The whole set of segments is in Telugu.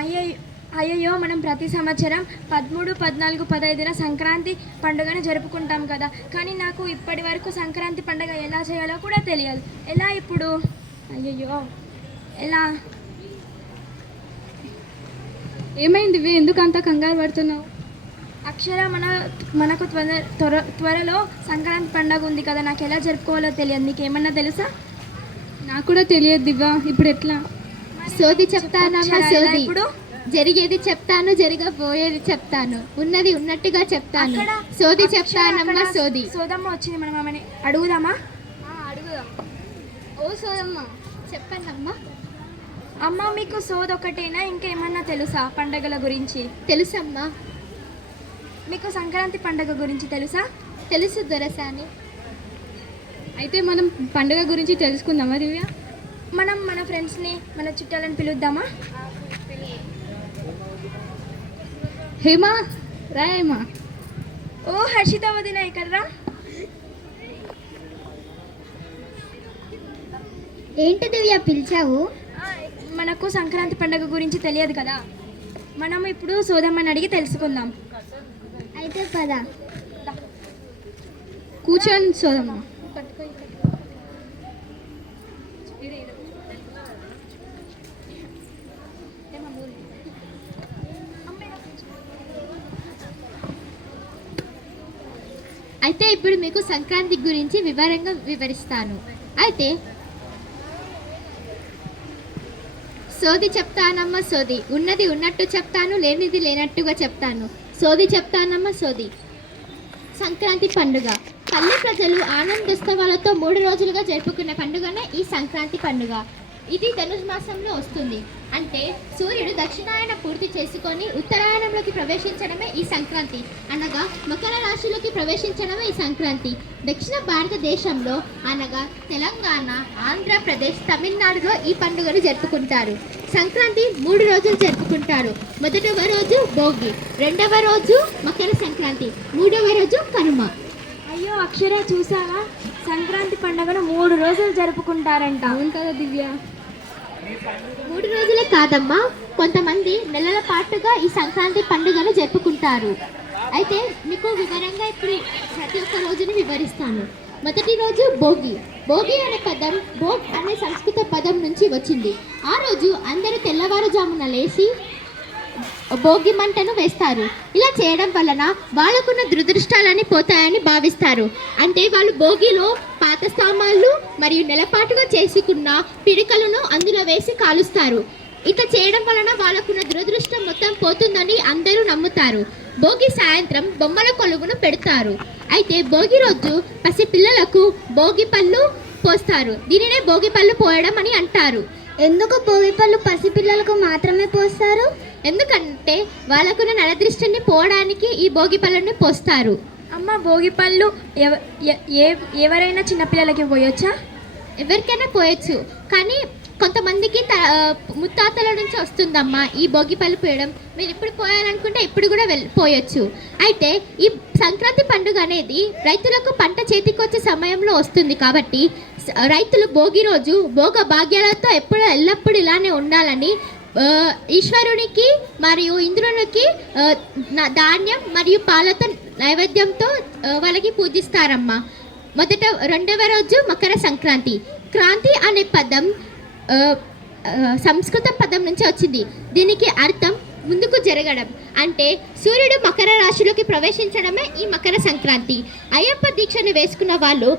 అయ్యయ్యో అయ్యయ్యో మనం ప్రతి సంవత్సరం 13, 14, 15న సంక్రాంతి పండుగను జరుపుకుంటాం కదా. కానీ నాకు ఇప్పటి వరకు సంక్రాంతి పండుగ ఎలా చేయాలో కూడా తెలియదు. ఎలా ఇప్పుడు? అయ్యయ్యో ఎలా? ఏమైంది? ఎందుకు అంత కంగారు పడుతున్నావు? అక్షర మనకు త్వరలో సంక్రాంతి పండుగ ఉంది కదా, నాకు ఎలా జరుపుకోవాలో తెలియదు. నీకేమన్నా తెలుసా? నాకు కూడా తెలియదు దివ్య. ఇప్పుడు ఎట్లా? సోది చెప్తానమ్మా సోది. ఇప్పుడు జరిగేది చెప్తాను, జరగబోయేది చెప్తాను, ఉన్నది ఉన్నట్టుగా చెప్తాను. సోది చెప్తానమ్మా సోది. సోదమ్మ వచ్చింది, మనం ఆమెని అడుగుదామా? అడుగుదాం. ఓ సోదమ్మ చెప్పండమ్మా. అమ్మ, మీకు సోది ఒకటేనా, ఇంకేమన్నా తెలుసా పండగల గురించి? తెలుసమ్మా. మీకు సంక్రాంతి పండగ గురించి తెలుసా? తెలుసు దొరసాని. అయితే మనం పండుగ గురించి తెలుసుకుందామా దివ్య? మనం మన ఫ్రెండ్స్ని, మన చుట్టాలను పిలుద్దామా? హేమా, రా హేమా. ఓ హర్షిత వదిన ఎక్కడ్రా? ఏంటి దివ్య పిలిచావు? మనకు సంక్రాంతి పండుగ గురించి తెలియదు కదా, మనం ఇప్పుడు సోదమ్మని అడిగి తెలుసుకుందాం. అయితే పద. కూర్చొని సోదమ్మ. అయితే ఇప్పుడు మీకు సంక్రాంతి గురించి వివరంగా వివరిస్తాను. అయితే సోది చెప్తానమ్మా సోది. ఉన్నది ఉన్నట్టు చెప్తాను, లేనిది లేనట్టుగా చెప్తాను. సోది చెప్తానమ్మా సోది. సంక్రాంతి పండుగ పల్లె ప్రజలు ఆనందోత్సవాలతో 3 రోజులుగా జరుపుకునే పండుగనే ఈ సంక్రాంతి పండుగ. ఇది ధనుర్మాసంలో వస్తుంది. అంటే సూర్యుడు దక్షిణాయన పూర్తి చేసుకొని ఉత్తరాయణంలోకి ప్రవేశించడమే ఈ సంక్రాంతి, అనగా మకర రాశిలోకి ప్రవేశించడమే ఈ సంక్రాంతి. దక్షిణ భారతదేశంలో అనగా తెలంగాణ, ఆంధ్రప్రదేశ్, తమిళనాడులో ఈ పండుగను జరుపుకుంటారు. సంక్రాంతి 3 రోజులు జరుపుకుంటారు. మొదటవ రోజు భోగి, రెండవ రోజు మకర సంక్రాంతి, మూడవ రోజు కనుమ. అయ్యో అక్షర, చూసావా? సంక్రాంతి పండుగను 3 రోజులు జరుపుకుంటారంట. అవును కదా దివ్య? 3 రోజులే కాదమ్మా, కొంతమంది నెలల పాటుగా ఈ సంక్రాంతి పండుగను జరుపుకుంటారు. అయితే మీకు వివరంగా ఇప్పుడు ప్రతి ఒక్క రోజుని వివరిస్తాను. మొదటి రోజు భోగి. భోగి అనే పదం భోగ్ అనే సంస్కృత పదం నుంచి వచ్చింది. ఆ రోజు అందరూ తెల్లవారుజామున లేచి భోగి మంటను వేస్తారు. ఇలా చేయడం వలన వాళ్ళకున్న దురదృష్టాలని పోతాయని భావిస్తారు. అంటే వాళ్ళు భోగిలో పాత సామాన్లు మరియు నెలపాటుగా చేసుకున్న పిడికలను అందులో వేసి కాలుస్తారు. ఇట్లా చేయడం వలన వాళ్ళకున్న దురదృష్టం మొత్తం పోతుందని అందరూ నమ్ముతారు. భోగి సాయంత్రం బొమ్మల కొలువును పెడతారు. అయితే భోగి రోజు పసి పిల్లలకు భోగి పళ్ళు పోస్తారు. దీనినే భోగి పళ్ళు పోయడం అని అంటారు. ఎందుకు భోగి పళ్ళు పసిపిల్లలకు మాత్రమే పోస్తారు? ఎందుకంటే వాళ్ళకున్న నరదృష్టిని పోవడానికి ఈ భోగి పళ్ళని పోస్తారు. అమ్మ, భోగి పళ్ళు ఎవరైనా చిన్నపిల్లలకి పోయొచ్చా? ఎవరికైనా పోయొచ్చు, కానీ కొంతమందికి ముత్తాతల నుంచి వస్తుందమ్మా ఈ భోగి పళ్ళు పోయడం. మీరు ఇప్పుడు పోయాలనుకుంటే ఇప్పుడు కూడా పోయొచ్చు. అయితే ఈ సంక్రాంతి పండుగ అనేది రైతులకు పంట చేతికొచ్చే సమయంలో వస్తుంది కాబట్టి రైతులు భోగి రోజు భోగ భాగ్యాలతో ఎల్లప్పుడూ ఇలానే ఉండాలని ఈశ్వరునికి మరియు ఇంద్రునికి ధాన్యం మరియు పాలతో నైవేద్యంతో వాళ్ళకి పూజిస్తారమ్మా. రెండవ రోజు మకర సంక్రాంతి. క్రాంతి అనే పదం సంస్కృత పదం నుంచి వచ్చింది. దీనికి అర్థం ముందుకు జరగడం. అంటే సూర్యుడు మకర రాశిలోకి ప్రవేశించడమే ఈ మకర సంక్రాంతి. అయ్యప్ప దీక్షను వేసుకున్న వాళ్ళు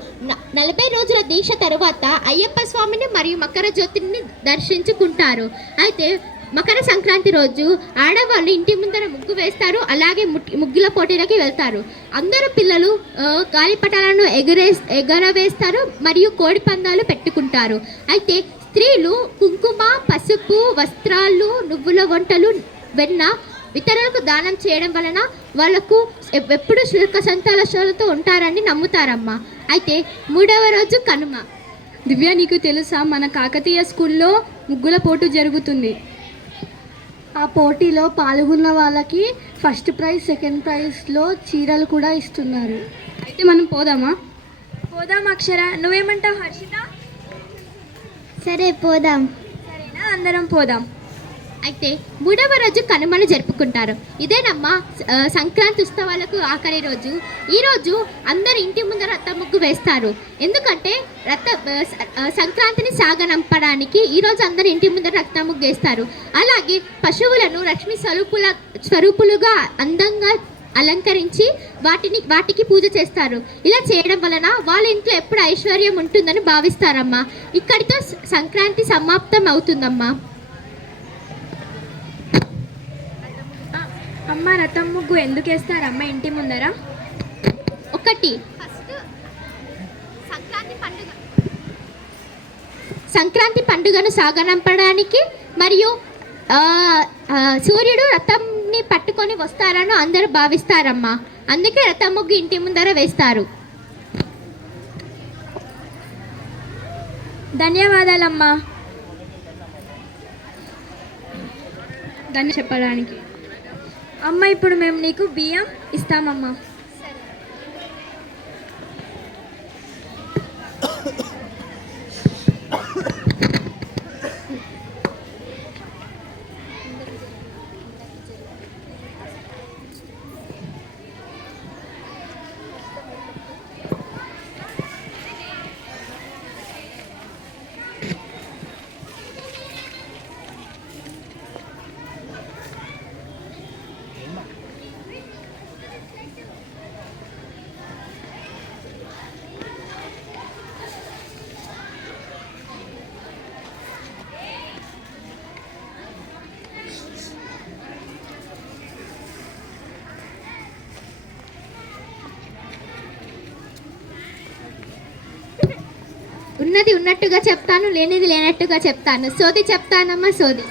40 రోజుల దీక్ష తరువాత అయ్యప్ప స్వామిని మరియు మకర జ్యోతిని దర్శించుకుంటారు. అయితే మకర సంక్రాంతి రోజు ఆడవాళ్ళు ఇంటి ముందర ముగ్గు వేస్తారు. అలాగే ముగ్గుల పోటీలకి వెళ్తారు. అందరూ పిల్లలు గాలిపటాలను ఎగరవేస్తారు మరియు కోడి పందాలు పెట్టుకుంటారు. అయితే స్త్రీలు కుంకుమ, పసుపు, వస్త్రాలు, నువ్వుల వంటలు, వెన్న ఇతరులకు దానం చేయడం వలన వాళ్ళకు ఎప్పుడు సుఖ సంతోషాలతో ఉంటారని నమ్ముతారమ్మా. అయితే మూడవ రోజు కనుమ. దివ్య, నీకు తెలుసా మన కాకతీయ స్కూల్లో ముగ్గుల పోటీ జరుగుతుంది. ఆ పోటీలో పాల్గొన్న వాళ్ళకి ఫస్ట్ ప్రైజ్, సెకండ్ ప్రైజ్లో చీరలు కూడా ఇస్తున్నారు. అయితే మనం పోదామా? పోదాం అక్షర, నువ్వేమంటావు హర్షిత? సరే పోదాం. సరేనా, అందరం పోదాం. అయితే 3వ రోజు కనుమను జరుపుకుంటారు. ఇదేనమ్మా సంక్రాంతి ఉత్సవాలకు ఆఖరి రోజు. ఈరోజు అందరు ఇంటి ముందర రథ ముగ్గు వేస్తారు. ఎందుకంటే సంక్రాంతిని సాగనంపడానికి ఈరోజు అందరు ఇంటి ముందర రథ ముగ్గు వేస్తారు. అలాగే పశువులను లక్ష్మీ స్వరూపులుగా అందంగా అలంకరించి వాటికి పూజ చేస్తారు. ఇలా చేయడం వలన వాళ్ళ ఇంట్లో ఎప్పుడు ఐశ్వర్యం ఉంటుందని భావిస్తారమ్మా. ఇక్కడితో సంక్రాంతి సమాప్తం అవుతుందమ్మా. అమ్మ, రథం ముగ్గు ఎందుకు వేస్తారమ్మ ఇంటి ముందర? ఒకటి, సంక్రాంతి పండుగను సాగనంపడానికి మరియు సూర్యుడు రథంని పట్టుకొని వస్తారని అందరూ భావిస్తారమ్మా. అందుకే రథం ముగ్గు ఇంటి ముందర వేస్తారు. ధన్యవాదాలమ్మా దాన్ని చెప్పడానికి. అమ్మ, ఇప్పుడు మేము నీకు బియ్యం ఇస్తామమ్మా. ఉన్నది ఉన్నట్టుగా చెప్తాను, లేనిది లేనట్టుగా చెప్తాను. సోది చెప్తానమ్మా, సోది.